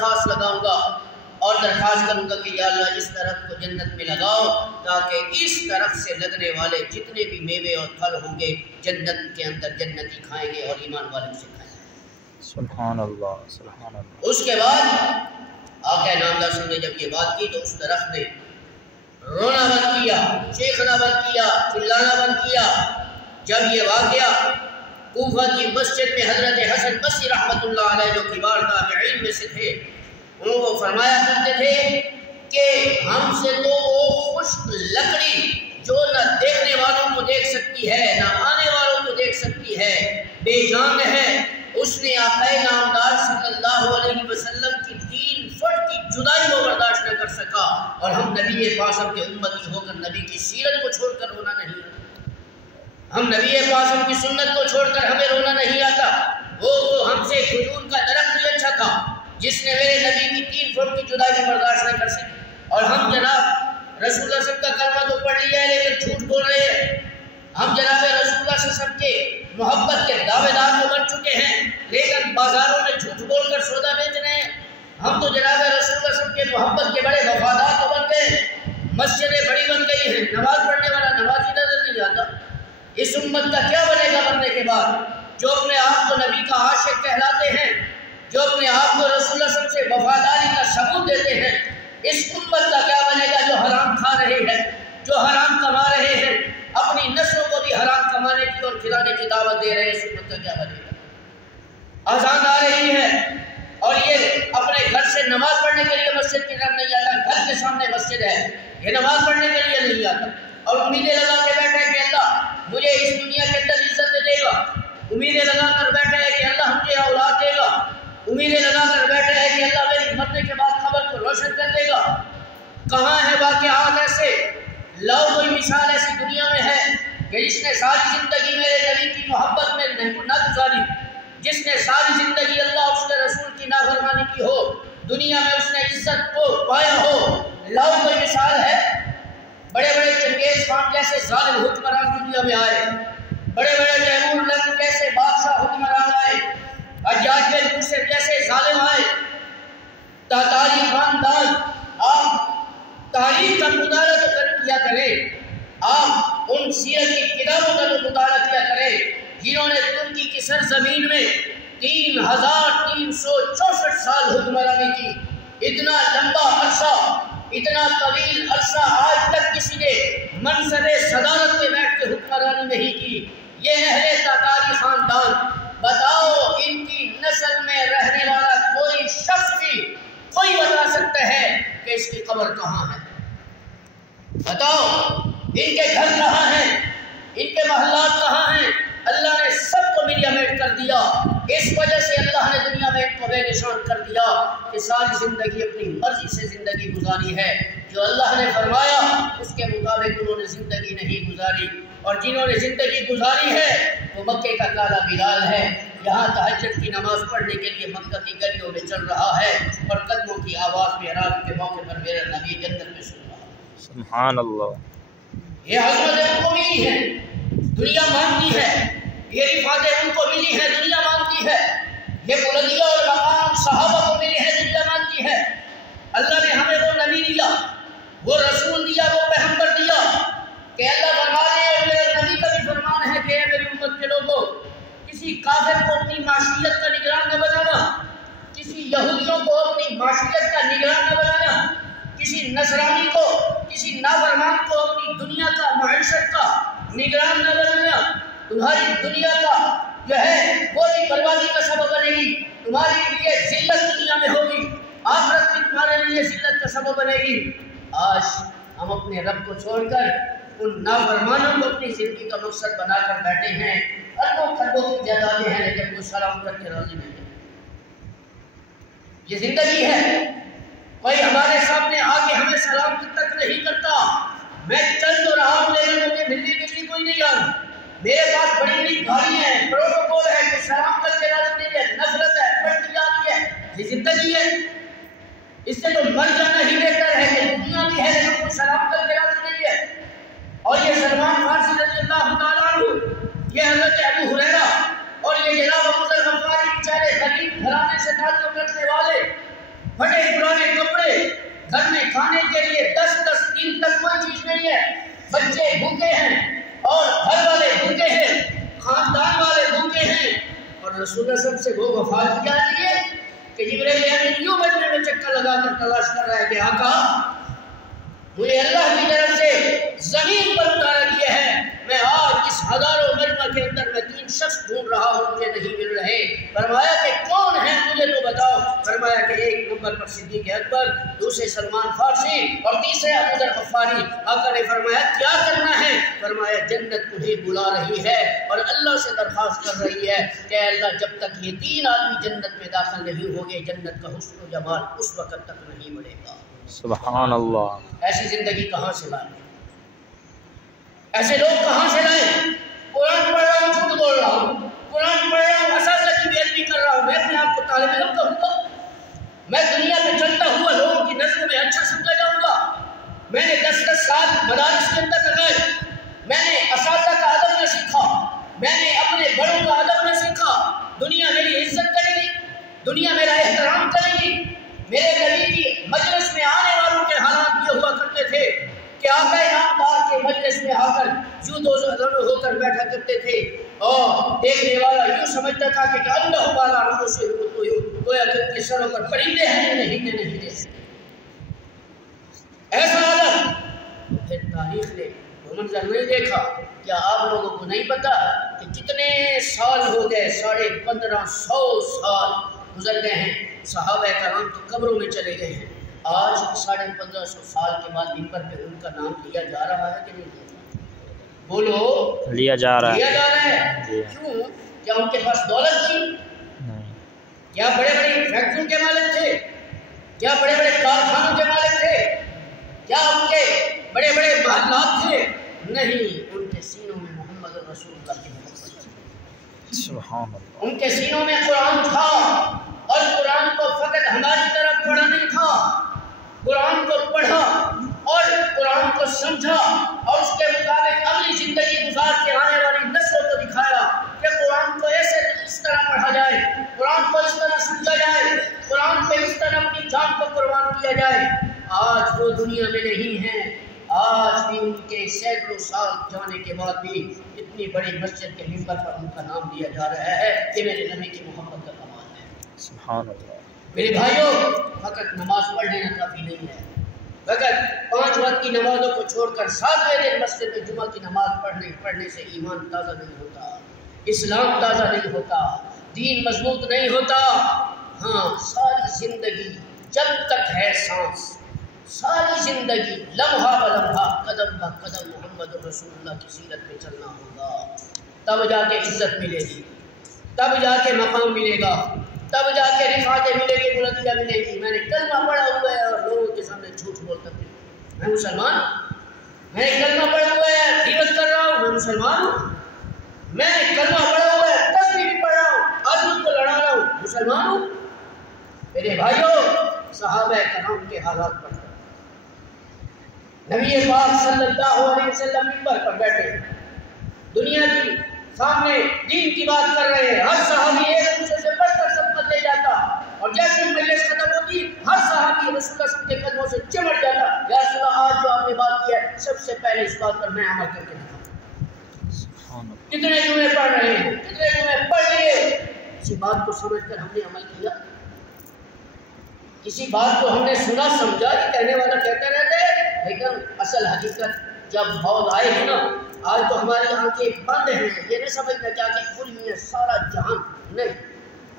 درخواست لگاؤں گا اور درخواست کروں گا کہ یا اللہ اس درخت کو جنت میں لگاؤ تاکہ اس درخت سے لگنے والے جتنے بھی میوے اور پھل ہوں گے جنت کے اندر جنتی کھائیں گے اور ایمان والوں سے کھائیں گے۔ سبحان اللہ سبحان اللہ۔ اس کے بعد آقا نامدار صاحب نے جب یہ بات کی تو اس درخت نے رونا بند کیا، چیخنا بند کیا، چلانا بند کیا۔ جب یہ واقعہ کوفہ کی مسجد میں حضرت حسن بصری رحمۃ اللہ علیہ جو کبار تابعین میں سے تھے ان کو فرمایا کرتے تھے کہ ہم سے تو وہ خشک لکڑی جو نہ دیکھنے والوں کو دیکھ سکتی ہے نہ آنے والوں کو دیکھ سکتی ہے، بے جان ہے، اس نے آقا نامدار صلی اللہ علیہ وسلم کی 3 فٹ کی جدائی کو برداشت نہ کر سکا، اور ہم نبی پاک کے امتی ہو کر نبی کی سیرت کو چھوڑ کر رونا نہیں آتا، ہم نبی پاک کی سنت کو چھوڑ کر ہمیں رونا نہیں آتا۔ وہ ہم سے کھجور کا درخت بھی اچھا تھا جس نے میرے نبی کی 3 فٹ کی جدائی کو برداشت نہ کر سکی، اور ہم جناب رسول اللہ صلی اللہ علیہ وسلم کا کلمہ تو پڑھ لیا ہے لیکن جھوٹ بول رہے ہیں، ہم جناب رسول اللہ صلی اللہ علیہ وسلم کے محبت کے دعوے دار تو بن چکے ہیں لیکن بازاروں میں جھوٹ بول کر سودا بیچ رہے ہیں، ہم تو جناب رسول اللہ صلی اللہ علیہ وسلم کے محبت کے بڑے وفادار تو بن گئے، مسجدیں بڑی بن گئی ہیں، نماز پڑھنے والا نمازی نظر نہیں آتا۔ اس امت کا کیا بنے گا مرنے کے بعد؟ جو اپنے آپ کو نبی کا عاشق کہلاتے ہیں، جو اپنے آپ کو رسول اللہ صلی اللہ علیہ وسلم سے وفاداری کا ثبوت دیتے ہیں، اس امت کا کیا بنے گا جو حرام کھا رہے ہیں، جو حرام کما رہے ہیں، اپنی نسلوں کو بھی حرام کمانے کی اور کھلانے کی دعوت دے رہے ہیں، اس امت کا کیا بنے گا؟ اذان آ رہی ہے اور یہ اپنے گھر سے نماز پڑھنے کے لیے مسجد کی طرف نہیں آتا، گھر کے سامنے مسجد ہے، یہ نماز پڑھنے کے لیے نہیں آتا، اور امیدیں لگا کے بیٹھے کہ اللہ مجھے اس دنیا کے اندر عزت دے گا، امیدیں لگا کر بیٹھے ہیں کہ اللہ مجھے اولاد دے گا، امیدیں لگا کر بیٹھے ہیں کہ اللہ میری مرنے کے بعد قبر کو روشن کر دے گا۔ کہاں ہے واقعات ایسے؟ لاؤ کوئی مثال ایسی دنیا میں ہے کہ جس نے ساری زندگی میرے نبی کی محبت میں نہ گزاری، جس نے ساری زندگی اللہ اس کے رسول کی نافرمانی کی ہو، دنیا میں اس نے عزت کو پایا ہو؟ لاؤ کوئی مثال ہے؟ بڑے بڑے چنگیز خان جیسے ظالم حکمران دنیا میں آئے، بڑے بڑے تیمور لنگ جیسے بادشاہ حکمران آئے، حجاج بن یوسف جیسے ظالم آئے، تاتاری خاندان۔ آپ تاریخ کا مطالعہ کیا کریں، آپ ان سیرت کی کتابوں کا مطالعہ کیا کریں جنہوں نے ترکی کی سرزمین میں 3364 سال حکمرانی کی۔ اتنا لمبا عرصہ، اتنا طویل عرصہ آج تک کسی نے منصب صدارت میں بیٹھ کے حکمرانی نہیں کی۔ یہ اہل تاتاری خاندان، بتاؤ ان کی نسل میں رہنے والا کوئی شخص بھی کوئی بتا سکتا ہے کہ اس کی قبر کہاں ہے؟ بتاؤ ان کے گھر کہاں ہیں، ان کے محلات کہاں ہیں؟ اللہ نے سب کو ملیا میٹ کر دیا، اس وجہ سے اللہ نے دنیا میں ان کو بے نشان کر دیا کہ ساری زندگی اپنی مرضی سے زندگی گزاری ہے، جو اللہ نے فرمایا اس کے مطابق انہوں نے زندگی نہیں گزاری، اور جنہوں نے زندگی گزاری ہے وہ مکے کا کالا بلال ہے، یہاں تہجد کی نماز پڑھنے کے لیے مکہ کی گلیوں میں چل رہا ہے اور قدموں کی آواز معراج کے موقع پر میرا نبی جنت میں سن رہا ہے۔ سبحان اللہ۔ یہ حضرت ان کو ملی ہے، دنیا مانتی ہے، یہ رفعتیں ان کو ملی ہے، دنیا مانتی ہے، یہ بلندیاں اور مقام صحابہ کو ملی ہے، دنیا مانتی ہے۔ اللہ نے ہمیں وہ نبی دیا، وہ رسول دیا، وہ پیغمبر دیا کہ اللہ فرمانے اور میرے نبی کا بھی فرمان ہے کہ اے میری امت کے لوگوں، کسی کافر کو اپنی معاشیت کا نگران نہ بنانا، کسی یہودیوں کو اپنی معاشیت کا نگران نہ بنانا، کسی نصرانی کو، کسی نافرمان کو اپنی دنیا کا معیشت کا نگران نہ بنانا۔ تمہاری دنیا کا جو ہے وہ بھی بربادی کا سبب بنے گی، تمہاری لیے ذلت دنیا میں ہوگی، آخرت بھی تمہارے لیے ذلت کا سبب بنے گی۔ آج ہم اپنے رب کو چھوڑ کر ان نافرمانوں کو اپنی زندگی کا مقصد بنا کر بیٹھے ہیں، اربوں خربوں کی جائیدادیں ہیں لیکن کوئی سلام کر کے راضی نہیں ہے۔ یہ زندگی ہے، کوئی ہمارے سامنے آ کے ہمیں سلام تک نہیں کرتا۔ میں چل تو رہا ہوں لیکن مجھے ملنے کے لیے کوئی نہیں آتا، میرے پاس بڑی بڑی گاڑیاں ہیں، پروٹوکول ہے کہ سلام کر کے راضی نہیں ہے، نفرت ہے، بڑھتی جاتی ہے۔ یہ زندگی ہے، اس سے تو مر جانا ہی بہتر ہے کہ دنیا بھی ہے لیکن کوئی سلام کر کے راضی نہیں ہے۔ اور یہ سلمان فارسی رضی اللہ تعالیٰ عنہ، یہ حضرت ابو ہریرہ اور یہ جناب ابو ذر غفاری بیچارے غریب گھرانے سے تعلق رکھنے والے، پھٹے پرانے کپڑے، گھر میں کھانے کے لیے 10 دن تک کوئی چیز نہیں ہے، بچے بھوکے ہیں اور گھر والے بھوکے ہیں، خاندان والے بھوکے ہیں، اور رسول اللہ صلی اللہ علیہ وسلم سے وہ وفات کی جا رہی ہے کہ جبرائیل امین یوں مجمع میں چکر لگا کر تلاش کر رہا ہے کہ آقا مجھے اللہ کی طرف سے زمین پر اتارا گیا ہے، میں آج اس ہزاروں مجمع کے اندر میں 3 شخص ڈھونڈ رہا ہوں، مجھے نہیں مل رہے۔ فرمایا کہ کون ہے مجھے تو بتاؤ۔ فرمایا کہ 1 نمبر پر صدیق اکبر، دوسرے سلمان فارسی اور تیسرے ابو ذر غفاری۔ آقا نے فرمایا کیا کرنا ہے؟ فرمایا جنت انہیں بلا رہی ہے اور اللہ سے درخواست کر رہی ہے کہ اے اللہ جب تک یہ 3 آدمی جنت میں داخل نہیں ہوں گے جنت کا حسن و جمال اس وقت تک نہیں بڑھے گا۔ سبحان اللہ۔ ایسی زندگی کہاں سے لائیں؟ ایسے لوگ کہاں سے لائیں؟ قرآن پڑھ رہا ہوں جھوٹ بول رہا ہوں، قرآن پڑھ رہا ہوں اساتذہ کی بے ادبی کر رہا ہوں، میں اپنے آپ کو طالب علم کہوں گا، میں دنیا میں چلتا ہوا لوگوں کی نظروں میں اچھا سمجھا جاؤں گا۔ میں نے 10 سال مدارس کے اندر لگائے، میں نے اساتذہ کا ادب نہ سیکھا، میں نے اپنے بڑوں کا ادب نہ سیکھا، دنیا میری عزت کرے گی، دنیا میرا احترام کرے گی۔ میرے نبی کی مجلس میں آنے والوں کے حالات یہ ہوا کرتے تھے کہ آقا نامدار کے مجلس میں آ کر یوں دو ہو کر بیٹھا کرتے تھے اور دیکھنے والا یوں سمجھتا تھا کہ اللہ والا رنگوں سے گویا کہ ان کے سروں پر پرندے ہیں نہیں دے ایسا عالم۔ پھر تاریخ نے وہ منظر نہیں دیکھا۔ کیا آپ لوگوں کو نہیں پتا کہ کتنے سال ہو گئے؟ 1550 سال گزر گئے ہیں، صحابہ کرام تو قبروں میں چلے گئے ہیں، آج 1550 سال کے بعد ممبر پہ ان کا نام لیا جا رہا ہے کہ نہیں لیا جا رہا؟ بولو، لیا جا رہا ہے۔ کیوں؟ کیا ان کے پاس دولت تھی؟ کیا بڑے بڑے فیکٹریوں کے مالک تھے؟ کیا بڑے بڑے کارخانوں کے مالک تھے؟ کیا ان کے بڑے بڑے محلات تھے؟ نہیں، ان کے سینوں میں محمد رسول اللہ کی محبت تھی، سبحان اللہ۔ ان کے سینوں میں قرآن تھا، اور قرآن کو فقط ہماری طرف پڑھا نہیں تھا، قرآن کو پڑھا اور قرآن کو سمجھا اور اس کے مطابق اگلی زندگی گزار کے آنے والی نسلوں کو دکھایا کہ قرآن کو اس طرح پڑھا جائے، قرآن کو اس طرح سمجھا جائے، قرآن پہ اس طرح اپنی جان کو قربان کیا جائے۔ آج وہ دنیا میں نہیں ہیں، آج بھی ان کے سینکڑوں سال جانے کے بعد بھی اتنی بڑی مسجد کے ممبر پر ان کا نام لیا جا رہا ہے کہ میرے نبی کی محبت کا کمال ہے۔ سبحان اللہ۔ میرے بھائیوں، فقط نماز پڑھ لینا کافی نہیں ہے، فقط 5 وقت کی نمازوں کو چھوڑ کر 7ویں دن مسجد میں جمعہ کی نماز پڑھنے سے ایمان تازہ نہیں ہوتا، اسلام تازہ نہیں ہوتا، دین مضبوط نہیں ہوتا۔ ہاں، ساری زندگی جب تک ہے سانس، ساری زندگی لمحہ بلمحہ قدم بہ قدم محمد رسول اللہ کی سیرت پہ چلنا ہوگا، تب جا کے عزت ملے گی، تب جا کے مقام ملے گا، تب جا کے رفعتیں ملے گی، بلندیاں ملے گی۔ میں نے کلمہ پڑھا ہوا ہے اور لوگوں کے سامنے جھوٹ بولتا ہوں میں مسلمان ہوں، میں نے کلمہ پڑھا ہوا ہے غیبت کر رہا ہوں میں مسلمان ہوں، میں نے کلمہ پڑھا ہوا ہے تسبیح بھی پڑھ رہا ہوں عدل کو لڑا رہا ہوں مسلمان ہوں۔ میرے بھائیوں، صحابہ کرام کے حالات پر نبی پاک صلی اللہ علیہ وسلم ممبر پر بیٹھے دنیا کی سامنے دین کی بات کر رہے ہیں، ہر صحابی ایک دوسرے سے بڑھ کر سبقت لے جاتا، اور جیسے مجلس ختم ہوتی ہر صحابی رسول اللہ صلی اللہ علیہ وسلم کے قدموں سے چمٹ جاتا، یا رسول اللہ آج جو آپ نے بات کی ہے سب سے پہلے اس بات پر میں عمل کر کے دکھاؤں۔ کتنے جمعے پڑھ رہے ہیں، کتنے جمعے پڑھ لیے، کسی بات کو سمجھ کر ہم نے عمل کیا؟ کسی بات کو ہم نے سنا سمجھا؟ یہ کہنے والا کہتے رہتے ہیں، لیکن اصل حقیقت جب موت آئے گی نا، آج تو ہماری آنکھیں بند ہیں، یہ نہیں سمجھنا کیا کہ کھلی ہوئی ہے سارا جہان نہیں۔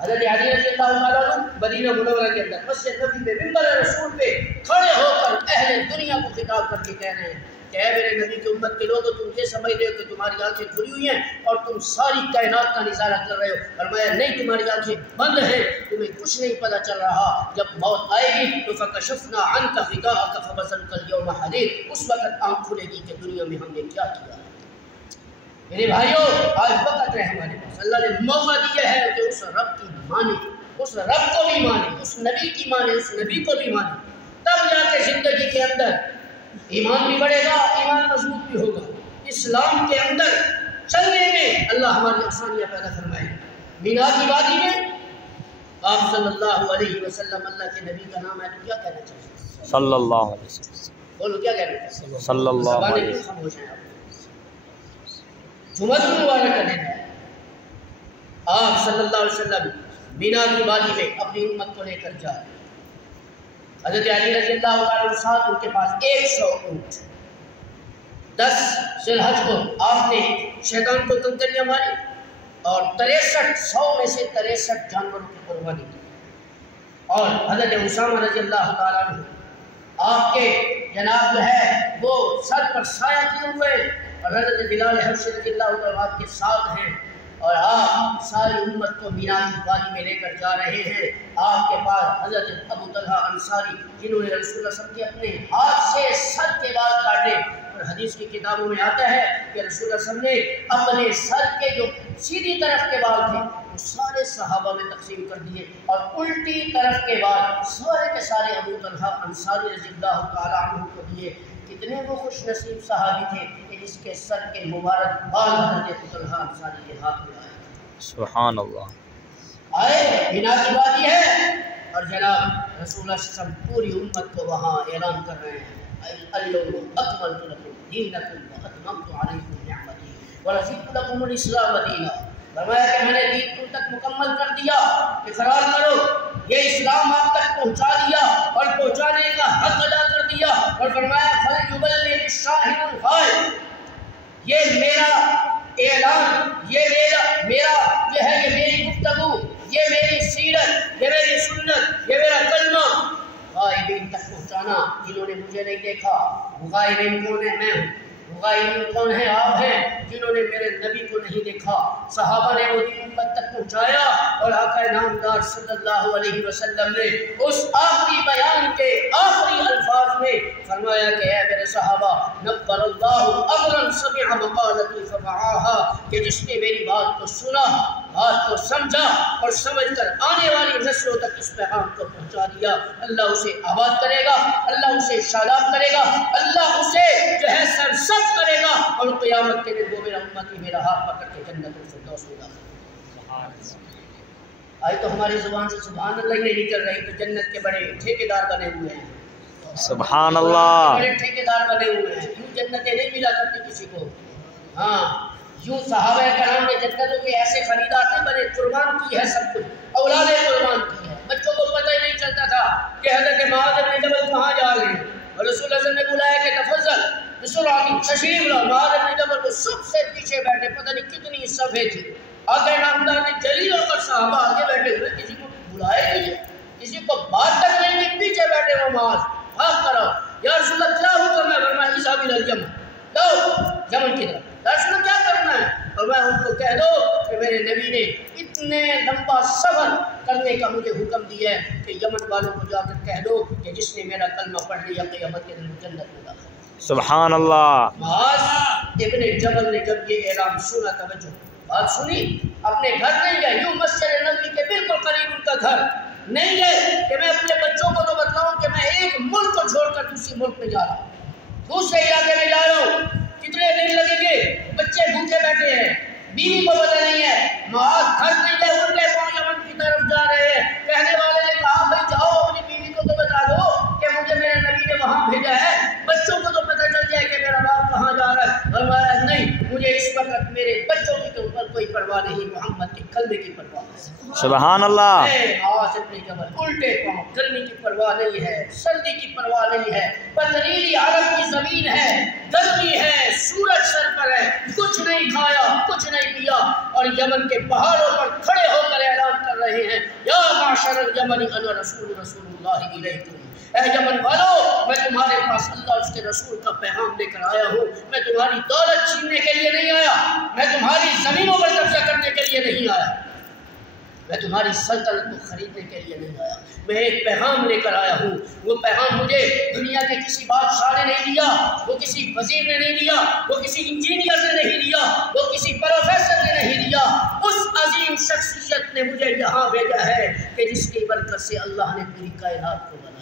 حضرت علی رضی اللہ تعالیٰ عنہ مدینہ منورہ کے اندر مسجد نبی پہ ممبر رسول پہ کھڑے ہو کر اہل دنیا کو خطاب کر کے کہہ رہے ہیں کہ اے میرے نبی کی امت کے لوگوں، تم یہ سمجھ رہے ہو کہ تمہاری آنکھیں کھلی ہوئی ہیں اور تم ساری کائنات کا نظارہ کر رہے ہو۔ فرمایا نہیں، تمہاری آنکھیں بند ہیں، تمہیں کچھ نہیں پتہ چل رہا، جب موت آئے گی تو فکشفنا عنک غطاءک فبصرک اليوم حدید، اس وقت آنکھ کھلے گی کہ دنیا میں ہم نے کیا کیا۔ میرے بھائیوں، آج وقت ہے ہمارے پاس، اللہ نے موقع دیا ہے کہ اس رب کی مانے، اس رب کو بھی مانے، اس نبی کی مانے، اس نبی کو بھی مانے، تب جا کے زندگی کے اندر ایمان بھی بڑھے گا، ایمان مضبوط بھی ہوگا، اسلام کے اندر چلنے میں اللہ ہماری آسانیاں پیدا فرمائے۔ مینا کی وادی میں آپ صلی اللہ علیہ وسلم اللہ کے نبی کا نام ہے تو کیا کہنا چاہیے؟ صلی اللہ علیہ وسلم. بولو کیا کہنا چاہیے؟ صلی اللہ زبانیں علیہ کیوں خاموش ہیں آپ؟ جمعہ مبارک کا دن ہے. آپ صلی اللہ علیہ وسلم مینا کی وادی میں اپنی امت کو لے کر جائے. حضرت علی رضی اللہ تعالیٰ عنہ ساتھ ان کے پاس 100 اونٹ. 10 ذی الحج کو آپ نے شیطان کو کنکریاں ماری اور 100 میں سے 63 جانوروں کی قربانی کی. اور حضرت اسامہ رضی اللہ تعالیٰ عنہ آپ کے جناب جو ہے وہ سر پر سایہ کیے ہوئے اور حضرت بلال حبشی رضی اللہ تعالیٰ آپ کے ساتھ ہیں اور آپ ساری امت کو مینا کی وادی میں لے کر جا رہے ہیں. آپ کے پاس حضرت ابو طلحہ انصاری جنہوں نے رسول اللہ صلی اللہ علیہ وسلم کے اپنے ہاتھ سے سر کے بال کاٹے. اور حدیث کی کتابوں میں آتا ہے کہ رسول اللہ صلی اللہ علیہ وسلم نے اپنے سر کے جو سیدھی طرف کے بال تھے وہ سارے صحابہ میں تقسیم کر دیے اور الٹی طرف کے بال سارے کے سارے ابو طلحہ انصاری رضی اللہ تعالیٰ عنہ کو دیے. کتنے وہ خوش نصیب صحابی تھے کہ جس کے سر کے مبارک بال حضرت ابو طلحہ انصاری کے ہاتھ میں آئے. سبحان اللہ. آئے مینا کی وادی ہے اور جناب رسول اللہ صلی اللہ علیہ وسلم پوری امت کو وہاں اعلان کر رہے ہیں اليوم اکملت لکم دینکم واتممت علیکم نعمتی ورضیت لکم الاسلام دینا. فرمایا کہ میں نے دین تم تک مکمل کر دیا. اقرار کرو یہ اسلام آپ تک پہنچا دیا اور پہنچانے کا حق ادا کر دیا. اور فرمایا فلیبلغ الشاہد الغائب. یہ میرا اعلان، یہ میرا جو ہے یہ میری گفتگو، یہ میری سیرت، یہ میری سنت، یہ میرا کلمہ غائبین تک پہنچانا. جنہوں نے مجھے نہیں دیکھا غائبین کون ہے؟ میں ہوں. غائبین کون ہیں؟ آپ ہیں جنہوں نے میرے نبی کو نہیں دیکھا. صحابہ نے وہ دین امت تک پہنچایا اور آقا نامدار صلی اللہ علیہ وسلم نے اس آخری بیان کے آخری الفاظ میں فرمایا کہ اے میرے صحابہ نبر اللہ امرا سمع مقالتی ففعاها، کہ جس نے میری بات کو سنا، بات کو سمجھا اور سمجھ کر آنے والی نسلوں تک اس پیغام کو پہنچا دیا، اللہ اسے آباد کرے گا، اللہ اسے شاداب کرے گا، اللہ اسے جو ہے سرسبز کرے گا اور قیامت کے دن وہ میرا امتی میرا ہاتھ پکڑ کے جنت الفردوس میں داخل. آج تو ہماری زبان سے سبحان اللہ نہیں نکل رہی تو جنت کے بڑے ٹھیکیدار بنے ہوئے ہیں. سبحان اللہ. بڑے ٹھیکیدار بنے ہوئے ہیں. یوں جنتیں نہیں ملا کرتی کسی کو. ہاں یوں صحابہ کرام نے جنتوں کے ایسے خریدار نہیں بنے. قربان کی ہے سب کچھ، اولاد قربان کی ہے. بچوں کو پتہ ہی نہیں چلتا تھا کہ حضرت معاذ بن جبل کہاں جا رہے ہیں اور رسول اللہ صلی اللہ علیہ وسلم نے بلایا کہ تفضل بسرعہ تشریف لاؤ. معاذ بن جبل کو سب سے پیچھے بیٹھے، پتہ نہیں کتنی صفحے تھی. آقا نامدار نے جلیل اور صحابہ آگے بیٹھے ہوئے، کسی کو بلایا نہیں، کسی کو بات تک نہیں کی، پیچھے بیٹھے وہ معاذ. بات کرو یا رسول اللہ کیا حکم ہے؟ فرمایا اذهب الى اليمن، جاؤ یمن کی طرف. یا رسول اللہ کیا کرنا ہے؟ اور میں ان کو کہہ دو کہ میرے نبی نے اتنے لمبا سفر کرنے کا مجھے حکم دیا ہے کہ یمن والوں کو جا کر کہہ دو کہ جس نے میرا کلمہ پڑھ لیا قیامت کے دن جنت میں داخل. سبحان اللہ. معاذ ابن جبل نے جب یہ اعلان سنا، توجہ بات سنی، اپنے گھر نہیں گئے. یوں مسجد نبوی کے بالکل قریب ان کا گھر نہیں گئے کہ میں اپنے بچوں کو تو بتلاؤں کہ میں ایک ملک کو چھوڑ کر دوسری ملک میں جا رہا ہوں، دوسرے علاقے میں جا رہا ہوں. کتنے دن لگیں گے؟ بچے بھوکے بیٹھے ہیں، بیوی کو پتہ نہیں ہے. معاذ گھر نہیں گئے، ان کے کون یمن کی طرف جا رہے ہیں. کہنے والے نے کہا بھائی جاؤ اپنی بیوی کو تو بتا دو کہ مجھے میرے نبی نے وہاں بھیجا ہے، بچوں کو تو پتہ چل جائے کہ میرا باپ کہاں جا رہا ہے. فرمایا نہیں، مجھے اس وقت میرے بچوں کی تو اوپر کوئی پرواہ نہیں، محمد کے کلمے کی پرواہ ہے. سبحان اللہ. معاذ ابن جبل الٹے پاؤں، گرمی کی پرواہ نہیں ہے، سردی کی پرواہ نہیں ہے، پتھریلی عرب کی زمین ہے، گرمی ہے، سورج سر پر ہے، کچھ نہیں کھایا، کچھ نہیں پیا اور یمن کے پہاڑوں پر کھڑے ہو کر اعلان کر رہے ہیں یا معشر الیمن انا رسول اللہ الیکم. اے یمن والو، میں تمہارے پاس اللہ اس کے رسول کا پیغام لے کر آیا ہوں. میں تمہاری دولت چھیننے کے لیے نہیں آیا، میں تمہاری زمینوں پر قبضہ کرنے کے لیے نہیں آیا، میں تمہاری سلطنت کو خریدنے کے لیے نہیں آیا. میں ایک پیغام لے کر آیا ہوں. وہ پیغام مجھے دنیا کے کسی بادشاہ نے نہیں دیا، وہ کسی وزیر نے نہیں دیا، وہ کسی انجینئر نے نہیں دیا، وہ کسی پروفیسر نے نہیں دیا. اس عظیم شخصیت نے مجھے یہاں بھیجا ہے کہ جس کی برکت سے اللہ نے پوری کائنات کو بنایا.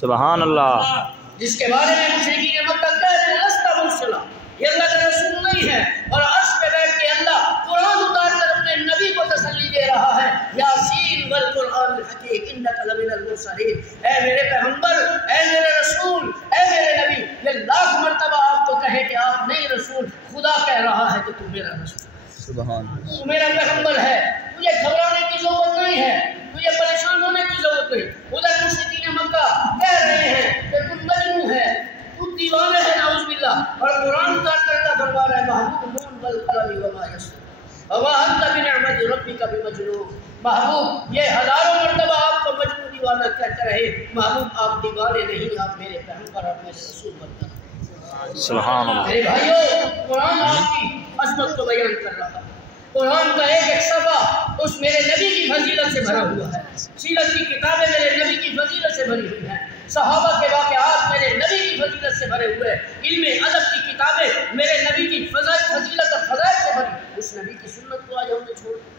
سبحان اللہ. جس کے بارے میں مشرکین مکہ کہتے ہیں لست مرسلا، یہ اللہ کا رسول نہیں ہے. اور عرش پہ بیٹھ کے اللہ قرآن اتار کر اپنے نبی کو تسلی دے رہا ہے. یاسین والقرآن الحکیم انک لمن المرسلین۔ اے میرے پیغمبر، اے میرے رسول، اے میرے نبی، یہ لاکھ مرتبہ آپ کو کہے کہ آپ نہیں رسول، خدا کہہ رہا ہے کہ تو میرا رسول، سبحان اللہ، تو میرا پیغمبر ہے، تجھے گھبرانے کی ضرورت نہیں ہے، تجھے پریشان ہونے کی ضرورت نہیں۔ ادھر مشرکین مکہ کہہ رہے ہیں کہ تم مجنون ہے، تو دیوانے ہے، نعوذ باللہ، اور قرآن اتار کر اللہ فرما رہا ہے محبوب نون والقلم وما یسطرون وما انت بنعمت ربک بمجنون۔ محبوب یہ ہزاروں مرتبہ آپ کو مجنون دیوانہ کہتے رہے، محبوب آپ دیوانے نہیں، آپ میرے پیغمبر اور میرے رسول بنتے ہیں۔ سبحان اللہ، میرے بھائیوں، قرآن آپ کی عظمت کو بیان کر رہا ہے۔ قرآن کا ایک ایک صفحہ اس میرے نبی کی فضیلت سے بھرا ہوا ہے۔ سیرت کی کتابیں میرے نبی کی فضیلت سے بھری ہوئی ہیں، صحابہ کے واقعات میرے نبی کی فضیلت سے بھرے ہوئے، علم ادب کی کتابیں میرے نبی کی فضیلت اور فضائل سے بھری۔ اس نبی کی سنت کو آج ہم نے چھوڑ دیا،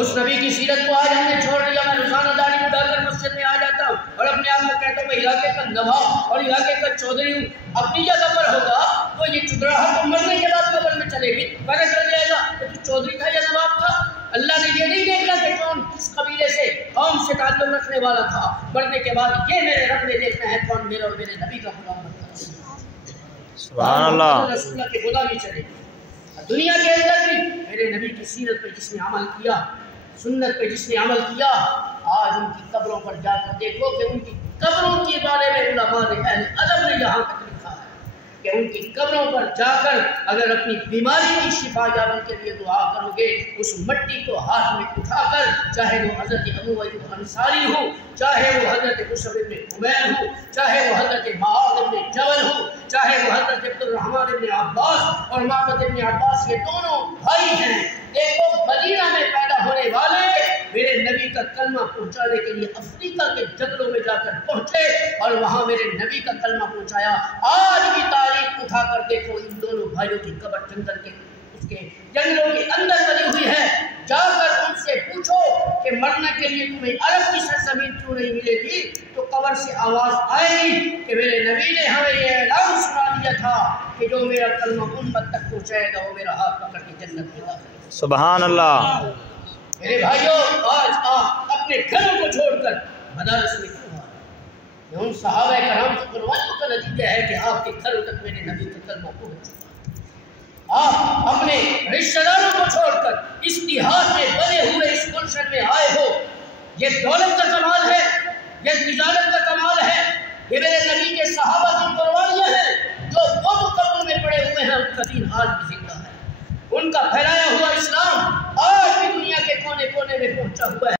اس نبی کی سیرت کو آج ہم نے چھوڑ دیا۔ میں روزانہ داڑھی اٹھا کر مسجد میں آ جاتا ہوں اور اپنے آپ کو کہتا ہوں میں علاقے کا نواب اور علاقے کا چودھری ہوں۔ اپنی جگہ پر ہوگا تو یہ چدراہٹ تو مرنے کے بعد قبر میں چلے گی، پتہ چل جائے گا کہ تو چودھری تھا یا نواب تھا۔ اللہ نے یہ نہیں دیکھا کہ کون کس قبیلے سے، قوم سے تعلق رکھنے والا تھا، مرنے کے بعد یہ میرے رب نے دیکھنا ہے کون میرے اور میرے نبی کا غلام بنتا ہے۔ سبحان اللہ، رسول اللہ کی غلامی چلے گی۔ دنیا کے اندر بھی میرے نبی کی سیرت پہ جس نے عمل کیا، سنت پہ جس نے عمل کیا، آج ان کی قبروں پر جا کر دیکھو کہ ان کی قبروں کے بارے میں علماء نے اہل ادب نے یہاں تک لکھا ہے کہ ان کی قبروں پر جا کر اگر اپنی بیماری کی شفا یابی کے لیے دعا کرو گے، اس مٹی کو ہاتھ میں اٹھا کر، چاہے وہ حضرت ابو ایوب انصاری ہو، چاہے وہ حضرت مصعب بن عمیر ہو، چاہے وہ حضرت معاذ بن جبل ہو، چاہے وہ حضرت عبد الرحمن بن عباس اور معبد بن عباس، یہ دونوں بھائی ہیں۔ دیکھو مدینہ میں پیدا ہونے والے میرے نبی کا کلمہ پہنچانے کے لیے افریقہ کے جنگلوں میں جا کر پہنچے اور وہاں میرے نبی کا کلمہ پہنچایا۔ آج بھی تاریخ اٹھا کر دیکھو، ان دونوں بھائیوں کی قبر جنگل کے اس کے جنگلوں کے اندر بنی ہوئی ہے۔ جا کر ان سے پوچھو کہ مرنے کے لیے تمہیں عرب کی سرزمین کیوں نہیں ملے گی، تو قبر سے آواز آئے گی کہ میرے نبی نے ہمیں یہ اعلان سنا دیا تھا کہ جو میرا کلمہ امت تک پہنچائے گا وہ میرا ہاتھ پکڑ کے جنت میں داخل۔ سبحان اللہ، میرے بھائیوں، آج آپ اپنے گھروں کو چھوڑ کر مدارس میں کیوں آئے؟ یہ ان صحابہ کرام کی قربانیوں کا نتیجہ ہے کہ آپ کے گھروں تک میرے نبی کا کلمہ پہنچ چکا ہے۔ آپ اپنے رشتہ داروں کو چھوڑ کر اس دیہات میں بنے ہوئے اس گلشن میں آئے ہو، یہ دولت کا کمال ہے، یہ تجارت کا کمال ہے، یہ میرے نبی کے صحابہ کی قربانیاں ہیں جو وہ قبروں میں پڑے ہوئے ہیں، ان کا دین آج بھی زندہ ہے، ان کا پھیلایا ہوا اسلام آج بھی دنیا کے کونے کونے میں پہنچا ہوا ہے۔